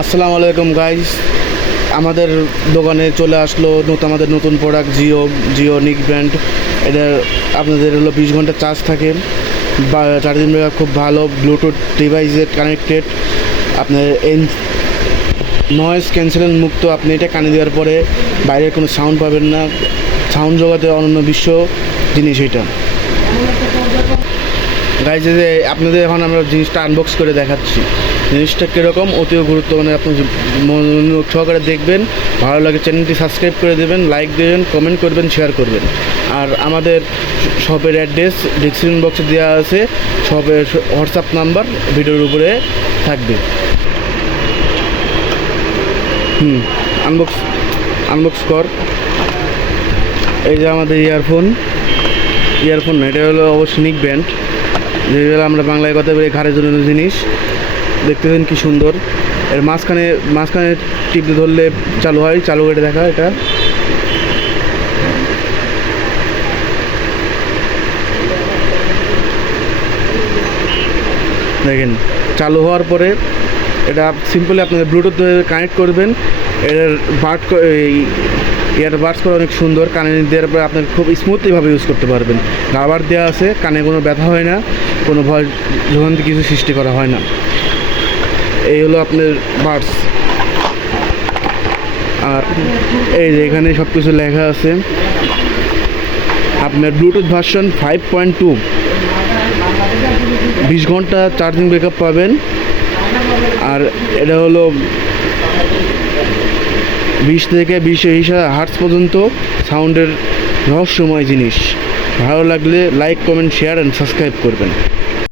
আসসালামু আলাইকুম গাইস, আমাদের দোকানে চলে আসলো আমাদের নতুন প্রোডাক্ট জিও নিক ব্র্যান্ড। এটা আপনাদের হলো 20 ঘন্টা চার্জ থাকে বা চার্জিং ব্যাকআপ খুব ভালো, ব্লুটুথ ডিভাইসে কানেক্টেড, আপনার নয়েজ ক্যান্সেলেশন মুক্ত। আপনি এটা কানে দেওয়ার পরে বাইরের কোনো সাউন্ড পাবেন না, সাউন্ড জগতে অনন্য বিশ্ব জিনিস এটা। গাইজ যে আপনাদের এখন আমরা জিনিসটা আনবক্স করে দেখাচ্ছি, জিনিসটা কীরকম অতিও গুরুত্বপূর্ণ। আপনি মনোযোগ সহকারে দেখবেন, ভালো লাগে চ্যানেলটি সাবস্ক্রাইব করে দেবেন, লাইক দেবেন, কমেন্ট করবেন, শেয়ার করবেন। আর আমাদের শপের অ্যাড্রেস ডিসক্রিপশন বক্সে দেওয়া আছে, শপের হোয়াটসঅ্যাপ নাম্বার ভিডিওর উপরে থাকবে। আনবক্স কর। এই যে আমাদের ইয়ারফোন না, এটা হলো অবশ্যই নিক ব্র্যান্ড, যেগুলো আমরা বাংলায় কথা বলি ঘাড়ে ঝুলানো জিনিস। দেখতেছেন কি সুন্দর। এর মাঝখানে টিপে ধরলে চালু হয়, চালু করে দেখা। এটা দেখেন চালু হওয়ার পরে এটা সিম্পলি আপনাদের ব্লুটুথ কানেক্ট করবেন। এটার বাডস করা অনেক সুন্দর, কানে দেওয়ার পরে আপনার খুব স্মুথলিভাবে ইউজ করতে পারবেন। রাবার দেওয়া আছে, কানে কোনো ব্যথা হয় না, কোনো ভয় যখন কিছু সৃষ্টি করা হয় না। এই হলো আপনার বাডস। আর এই যে এখানে সব কিছু লেখা আছে। আপনার ব্লুটুথ ভার্সন 5.2, 20 ঘন্টা চার্জিং ব্যাকআপ পাবেন। আর এটা হলো 20 থেকে 20 হার্টজ পর্যন্ত সাউন্ডের রহস্যময় জিনিস। ভালো লাগলে like, comment, share and subscribe করবেন।